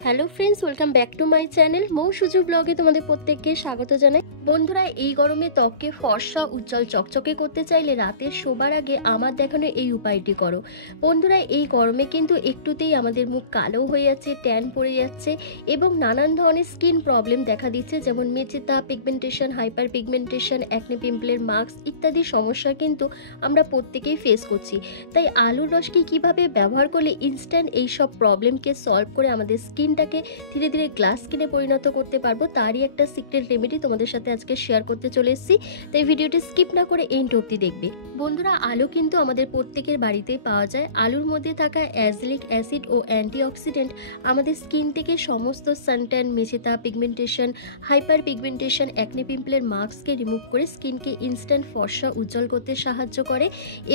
Hello friends, welcome back to my channel. Mou Suju ব্লগে তোমাদের প্রত্যেককে স্বাগত জানাই। বন্ধুরা, এই গরমে ত্বককে ফর্সা উজ্জ্বল চকচকে করতে চাইলে রাতের শোবার আগে আমার দেখানো এই উপায়টি করো। বন্ধুরা, এই গরমে কিন্তু একটুতেই আমাদের মুখ কালো হয়ে যাচ্ছে, ট্যান পড়ে যাচ্ছে এবং নানান ধরনের স্কিন প্রবলেম দেখা দিচ্ছে, যেমন মেচেতা, পিগমেন্টেশন, হাইপার পিগমেন্টেশন, অ্যাকনে পিম্পলের মার্কস ইত্যাদি সমস্যা কিন্তু আমরা প্রত্যেকেই ফেস করছি। তাই আলুর রসকে কিভাবে ব্যবহার করলে ইনস্ট্যান্ট এইসব প্রবলেমকে সলভ করে আমাদের স্কিনটাকে ধীরে ধীরে গ্লাস স্কিনে পরিণত করতে পারবো, তারই একটা সিক্রেট রেমেডি তোমাদের সাথে আজকে শেয়ার করতে চলে এসেছি। তাই ভিডিওটি স্কিপ না করে এন্ড অবধি দেখবে। বন্ধুরা, আলু কিন্তু আমাদের প্রত্যেকের বাড়িতেই পাওয়া যায়। আলুর মধ্যে থাকা অ্যাজলিক অ্যাসিড ও অ্যান্টিঅক্সিডেন্ট আমাদের স্কিন থেকে সমস্ত সানট্যান, মেচেতা, পিগমেন্টেশন, হাইপার পিগমেন্টেশন, অ্যাকনে পিম্পলের মার্কসকে রিমুভ করে স্কিনকে ইনস্ট্যান্ট ফর্সা উজ্জ্বল করতে সাহায্য করে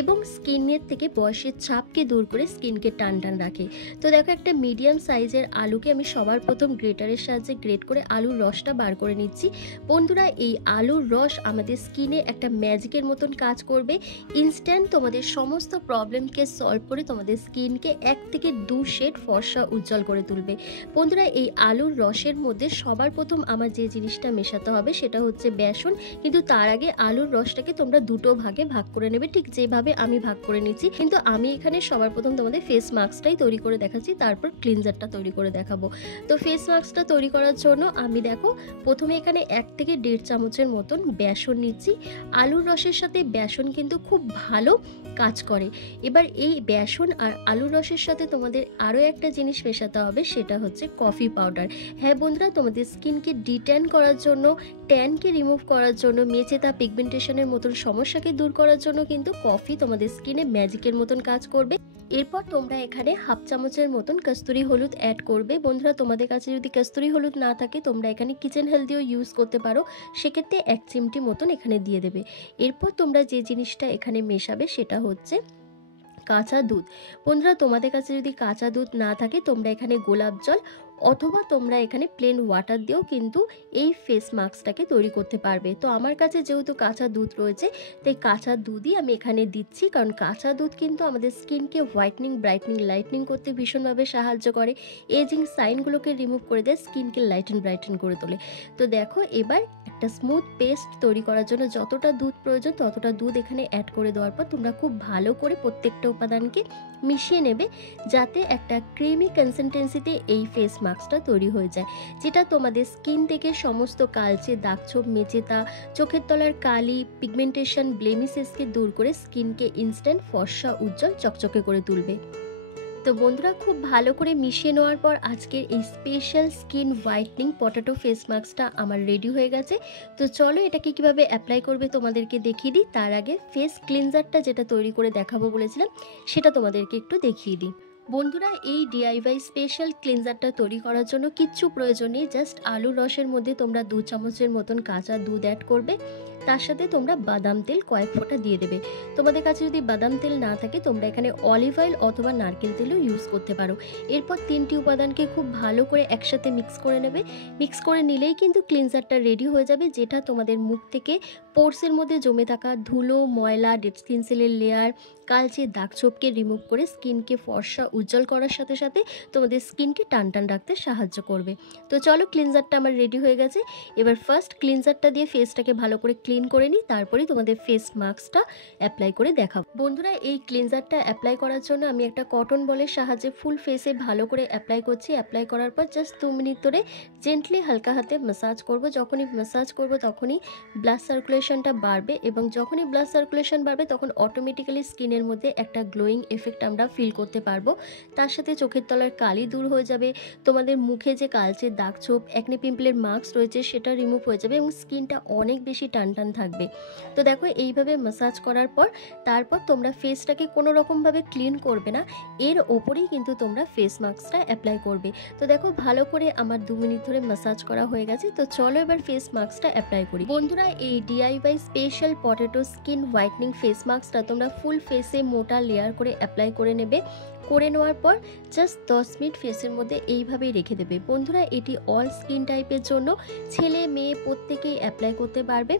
এবং স্কিনের থেকে বয়সের ছাপকে দূর করে স্কিনকে টান টান রাখে। তো দেখো, একটা মিডিয়াম সাইজের আলুকে আমি সবার প্রথম গ্রেটারের সাহায্যে গ্রেট করে আলুর রসটা বার করে নিচ্ছি। বন্ধুরা, এই আলুর রস আমাদের স্কিনে একটা ম্যাজিকের মতন কাজ করবে। ইনস্ট্যান্ট তোমাদের সমস্ত প্রবলেমকে সলভ করে তোমাদের স্কিনকে 1 থেকে 2 শেড ফর্সা উজ্জ্বল করে তুলবে। বন্ধুরা, এই আলুর রসের মধ্যে সবার প্রথম আমার যে জিনিসটা মেশাতে হবে সেটা হচ্ছে বেসন। কিন্তু তার আগে আলুর রসটাকে তোমরা দুটো ভাগে ভাগ করে নেবে, ঠিক যেভাবে আমি ভাগ করে নিচ্ছি। কিন্তু আমি এখানে সবার প্রথম তোমাদের ফেস মাস্কটাই তৈরি করে দেখাচ্ছি, তারপর ক্লিনজারটা তৈরি করে দেখাবো। তো ফেস মাস্কটা তৈরি করার জন্য আমি দেখো প্রথমে এখানে 1 থেকে 1.5 চামচের মতন বেসন নিচ্ছি। আলুর রসের সাথে বেসন কিন্তু খুব ভালো কাজ করে। এবার এই বেসন আর আলুর রসের সাথে তোমাদের আরও একটা জিনিস মেশাতে হবে, সেটা হচ্ছে কফি পাউডার। হ্যাঁ বন্ধুরা, তোমাদের স্কিনকে ডিট্যান করার জন্য, ট্যানকে রিমুভ করার জন্য, মেচেতা, পিগমেন্টেশনের মতন সমস্যাকে দূর করার জন্য কিন্তু কফি তোমাদের স্কিনে ম্যাজিকের মতন কাজ করবে। এরপর তোমরা এখানে 1/2 চামচের মতন কস্তুরি হলুদ অ্যাড করবে। বন্ধুরা, তোমাদের কাছে যদি কস্তুরি হলুদ না থাকে তোমরা এখানে কিচেন হেলদিও ইউজ করতে পারো, সেক্ষেত্রে 1 চিমটি মতন এখানে দিয়ে দেবে। এরপর তোমরা যে জিনিসটা এখানে মেশাবে সেটা হচ্ছে কাঁচা দুধ। বন্ধুরা, তোমাদের কাছে যদি কাঁচা দুধ না থাকে তোমরা এখানে গোলাপ জল অথবা তোমরা এখানে প্লেন ওয়াটার দিয়েও কিন্তু এই ফেস মাস্কটাকে তৈরি করতে পারবে। তো আমার কাছে যেহেতু কাঁচা দুধ রয়েছে তাই কাঁচা দুধই আমি এখানে দিচ্ছি, কারণ কাঁচা দুধ কিন্তু আমাদের স্কিনকে হোয়াইটনিং, ব্রাইটনিং, লাইটনিং করতে ভীষণভাবে সাহায্য করে। এজিং সাইনগুলোকে রিমুভ করে দেয়, স্কিনকে লাইটেন ব্রাইটেন করে তোলে। তো দেখো, এবার একটা স্মুথ পেস্ট তৈরি করার জন্য যতটা দুধ প্রয়োজন ততটা দুধ এখানে অ্যাড করে দেওয়ার পর তোমরা খুব ভালো করে প্রত্যেকটা উপাদানকে মিশিয়ে নেবে, যাতে একটা ক্রিমি কনসিস্টেন্সিতে এই ফেস মাস্কটা তৈরি হয়ে যায়, যেটা তোমাদের স্কিন থেকে সমস্ত কালচে, দাগছোপ, মেচেতা, চোখের তলার কালি, পিগমেন্টেশন, ব্লেমিসেসকে দূর করে স্কিনকে ইনস্ট্যান্ট ফর্সা উজ্জ্বল চকচকে করে তুলবে। তো বন্ধুরা, খুব ভালো করে মিশিয়ে নেওয়ার পর আজকের এই special skin whitening potato face মাস্কটা আমার রেডি হয়ে গেছে। তো চলো এটাকে কিভাবে অ্যাপ্লাই করবে তোমাদেরকে দেখিয়ে দিই। তার আগে ফেস ক্লিনজারটা যেটা তৈরি করে দেখাবো বলেছিলাম সেটা তোমাদেরকে একটু দেখিয়ে দিই। বন্ধুরা, এই ডিআইওয়াই স্পেশাল ক্লিনজারটা তৈরি করার জন্য কিচ্ছু প্রয়োজন নেই। জাস্ট আলুর রসের মধ্যে তোমরা 2 চামচের মতন কাঁচা দুধ অ্যাড করবে, তার সাথে তোমরা বাদাম তেল কয়েক ফোঁটা দিয়ে দেবে। তোমাদের কাছে যদি বাদাম তেল না থাকে তোমরা এখানে অলিভ অয়েল অথবা নারকেল তেলও ইউজ করতে পারো। এরপর 3টি উপাদানকে খুব ভালো করে একসাথে মিক্স করে নেবে। মিক্স করে নিলেই কিন্তু ক্লিনজারটা রেডি হয়ে যাবে, যেটা তোমাদের মুখ থেকে পোর্সের মধ্যে জমে থাকা ধুলো, ময়লা, ডেড স্কিন সেলের লেয়ার, কালচে, দাগছোপকে রিমুভ করে স্কিনকে ফর্সা উজ্জ্বল করার সাথে সাথে তোমাদের স্কিনকে টান টান রাখতে সাহায্য করবে। তো চলো, ক্লিনজারটা আমার রেডি হয়ে গেছে। এবার ফার্স্ট ক্লিনজারটা দিয়ে ফেসটাকে ভালো করে ক্লিন করে নিই, তারপরেই তোমাদের ফেস মাস্কটা অ্যাপ্লাই করে দেখাবো। বন্ধুরা, এই ক্লিনজারটা অ্যাপ্লাই করার জন্য আমি একটা কটন বলের সাহায্যে ফুল ফেসে ভালো করে অ্যাপ্লাই করছি। অ্যাপ্লাই করার পর জাস্ট 2 মিনিট ধরে জেন্টলি হালকা হাতে ম্যাসাজ করব। যখনই ম্যাসাজ করব তখনই ব্লাড সার্কুলেশনটা বাড়বে, এবং যখনই ব্লাড সার্কুলেশন বাড়বে তখন অটোমেটিক্যালি স্কিনের মধ্যে একটা গ্লোয়িং এফেক্ট আমরা ফিল করতে পারবো। তার সাথে চোখের তলার কালি দূর হয়ে যাবে, তোমাদের মুখে যে কালচে, দাগছোপ, অ্যাকনে পিম্পলের মার্কস রয়েছে সেটা রিমুভ হয়ে যাবে এবং স্কিনটা অনেক বেশি টান টান থাকবে। তো দেখো, এইভাবে ম্যাসাজ করার পর তারপর তোমরা ফেসটাকে কোনো রকমভাবে ক্লিন করবে না, এর ওপরেই কিন্তু তোমরা ফেস মাস্কটা অ্যাপ্লাই করবে। তো দেখো, ভালো করে আমার 2 মিনিট ধরে ম্যাসাজ করা হয়ে গেছে। তো চলো এবার ফেস মাস্কটা অ্যাপ্লাই করি। বন্ধুরা, এই DIY special potato skin whitening face মাস্কটা তোমরা ফুল ফেসে মোটা লেয়ার করে অ্যাপ্লাই করে নেবে। করে নেওয়ার পর জাস্ট 10 মিনিট ফেসের মধ্যে এইভাবেই রেখে দেবে। বন্ধুরা এটি অল স্কিন টাইপের জন্য, ছেলে মেয়ে প্রত্যেকেই অ্যাপ্লাই করতে পারবে।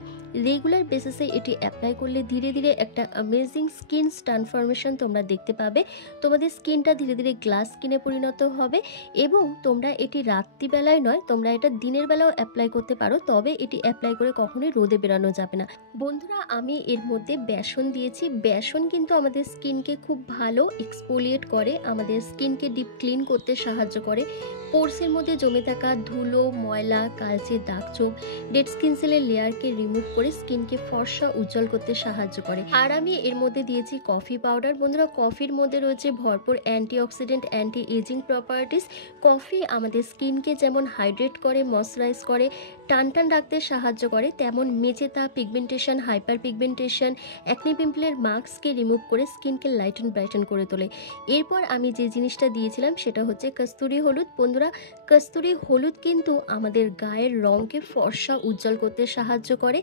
রেগুলার বেসিসে এটি অ্যাপ্লাই করলে ধীরে ধীরে একটা অ্যামেজিং স্কিন ট্রান্সফরমেশন তোমরা দেখতে পাবে। তোমাদের স্কিনটা ধীরে ধীরে গ্লাস স্কিনে পরিণত হবে এবং তোমরা এটি রাত্রিবেলায় নয়, তোমরা এটা দিনের বেলাও অ্যাপ্লাই করতে পারো, তবে এটি অ্যাপ্লাই করে কখনোই রোদে বেরানো যাবে না। বন্ধুরা আমি এর মধ্যে বেসন দিয়েছি। বেসন কিন্তু আমাদের স্কিনকে খুব ভালো এক্সফোলিয়েট করে, আমাদের স্কিনকে ডিপ ক্লিন করতে সাহায্য করে, পোরসের মধ্যে জমে থাকা ধুলো, ময়লা, কালচে দাগছোপ, ডেড স্কিন সেলের লেয়ারকে রিমুভ করে স্কিনকে ফর্সা উজ্জ্বল করতে সাহায্য করে। আর আমি এর মধ্যে দিয়েছি কফি পাউডার। বন্ধুরা কফির মধ্যে রয়েছে ভরপুর antioxidant, anti aging properties. Coffee আমাদের স্কিনকে যেমন হাইড্রেট করে, ময়শ্চারাইজ করে, টান টান রাখতে সাহায্য করে, তেমন মেচেতা, পিগমেন্টেশন, হাইপার পিগমেন্টেশন, অ্যাকনি পিম্পলের মার্কসকে রিমুভ করে স্কিনকে লাইট অ্যান্ড ব্রাইটেন করে তোলে। এরপর আমি যে জিনিসটা দিয়েছিলাম সেটা হচ্ছে কস্তুরি হলুদ। বন্ধুরা কস্তুরি হলুদ কিন্তু আমাদের গায়ের রঙকে ফর্সা উজ্জ্বল করতে সাহায্য করে।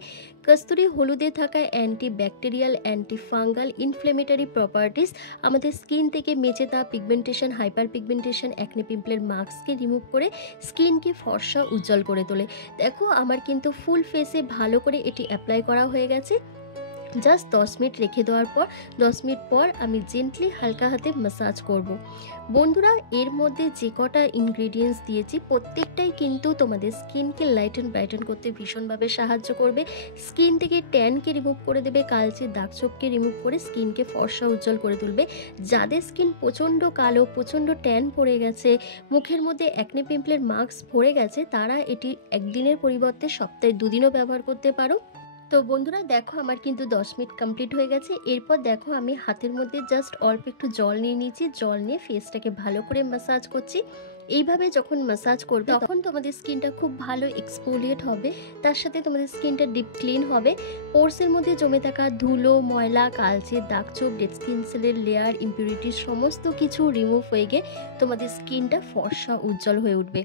কস্তুরি হলুদে থাকা anti bacterial, anti fungal, inflammatory properties আমাদের স্কিন থেকে মেচেতা, পিগমেন্টেশন, হাইপার পিগমেন্টেশন, অ্যাকনি পিম্পলের মার্কসকে রিমুভ করে স্কিনকে ফর্সা উজ্জ্বল করে তোলে। দেখো আমার কিন্তু ফুল ফেসে ভালো করে এটি অ্যাপ্লাই করা হয়ে গেছে। জাস্ট 10 মিনিট রেখে দেওয়ার পর 10 মিনিট পর আমি জেন্টলি হালকা হাতে ম্যাসাজ করব। বন্ধুরা এর মধ্যে যে কটা ইনগ্রেডিয়েন্টস দিয়েছি প্রত্যেকটাই কিন্তু তোমাদের স্কিনকে লাইট অ্যান্ড ব্রাইটেন করতে ভীষণভাবে সাহায্য করবে। স্কিন থেকে ট্যানকে রিমুভ করে দেবে, কালচে দাগছোপকে রিমুভ করে স্কিনকে ফর্সা উজ্জ্বল করে তুলবে। যাদের স্কিন প্রচণ্ড কালো, প্রচণ্ড ট্যান পড়ে গেছে, মুখের মধ্যে অ্যাকনি পিম্পলের মার্কস পড়ে গেছে, তারা এটি একদিনের পরিবর্তে সপ্তাহে 2 দিনও ব্যবহার করতে পারো। তো বন্ধুরা দেখো আমার কিন্তু 10 মিনিট কমপ্লিট হয়ে গেছে। এরপর দেখো আমি হাতের মধ্যে জাস্ট অল্প একটু জল নিয়ে নিয়েছি, জল নিয়ে ফেসটাকে ভালো করে ম্যাসাজ করছি। এইভাবে যখন ম্যাসাজ করবে তখন তোমাদের স্কিনটা খুব ভালো এক্সফোলিয়েট হবে, তার সাথে তোমাদের স্কিনটা ডিপ ক্লিন হবে। পোরসের মধ্যে জমে থাকা ধুলো, ময়লা, কালচে দাগছোপ, ডেড স্কিন সেলের লেয়ার, ইম্পিউরিটিস সমস্ত কিছু রিমুভ হয়ে গিয়ে তোমাদের স্কিনটা ফর্সা উজ্জ্বল হয়ে উঠবে।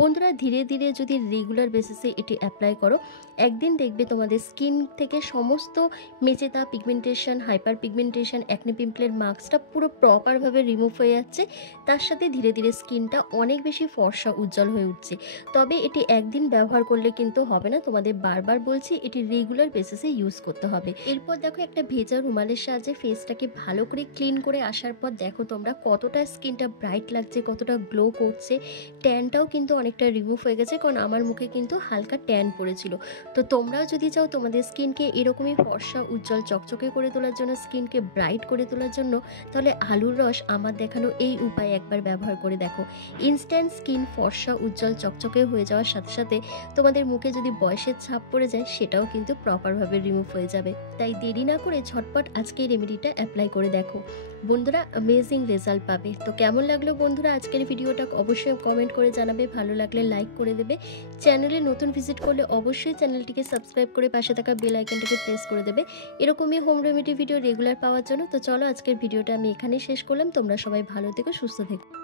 বন্ধুরা ধীরে ধীরে যদি রেগুলার বেসিসে এটি অ্যাপ্লাই করো, একদিন দেখবে তোমাদের স্কিন থেকে সমস্ত মেচেতা, পিগমেন্টেশন, হাইপার পিগমেন্টেশন, অ্যাকনি পিম্পলের মার্কসটা পুরো প্রপারভাবে রিমুভ হয়ে যাচ্ছে। তার সাথে ধীরে ধীরে স্কিনটা অনেক বেশি ফর্সা উজ্জ্বল হয়ে উঠছে। তবে এটি একদিন ব্যবহার করলে কিন্তু হবে না, তোমাদের বারবার বলছি এটি রেগুলার বেসিসে ইউজ করতে হবে। এরপর দেখো একটা ভেজা রুমালের সাহায্যে ফেসটাকে ভালো করে ক্লিন করে আসার পর দেখো তোমরা কতটা স্কিনটা ব্রাইট লাগছে, কতটা গ্লো করছে। ট্যানটাও কিন্তু অনেকটা রিমুভ হয়ে গেছে, কারণ আমার মুখে কিন্তু হালকা ট্যান পড়েছিল। তো তোমরাও যদি চাও তোমাদের স্কিনকে এরকমই ফর্সা উজ্জ্বল চকচকে করে তোলার জন্য, স্কিনকে ব্রাইট করে তোলার জন্য, তাহলে আলুর রস আমার দেখানো এই উপায় একবার ব্যবহার করে দেখো। ইনস্ট্যান্ট স্কিন ফর্সা উজ্জ্বল চকচকে হয়ে যাওয়ার সাথে সাথে তোমাদের মুখে যদি বয়সের ছাপ পড়ে যায় সেটাও কিন্তু প্রপারভাবে রিমুভ হয়ে যাবে। তাই দেরি না করে ঝটপট আজকে এই রেমেডিটা অ্যাপ্লাই করে দেখো, বন্ধুরা অ্যামেজিং রেজাল্ট পাবে। তো কেমন লাগলো বন্ধুরা আজকের ভিডিওটা অবশ্যই কমেন্ট করে জানাবে, ভালো লাগলে লাইক করে দেবে। চ্যানেলে নতুন ভিজিট করলে অবশ্যই চ্যানেলটিকে সাবস্ক্রাইব করে পাশে থাকা বেল আইকনটাকে প্রেস করে দেবে এরকমই হোম রেমেডি ভিডিও রেগুলার পাওয়ার জন্য। তো চলো আজকের ভিডিওটা আমি এখানেই শেষ করলাম। তোমরা সবাই ভালো থেকো, সুস্থ থেকো।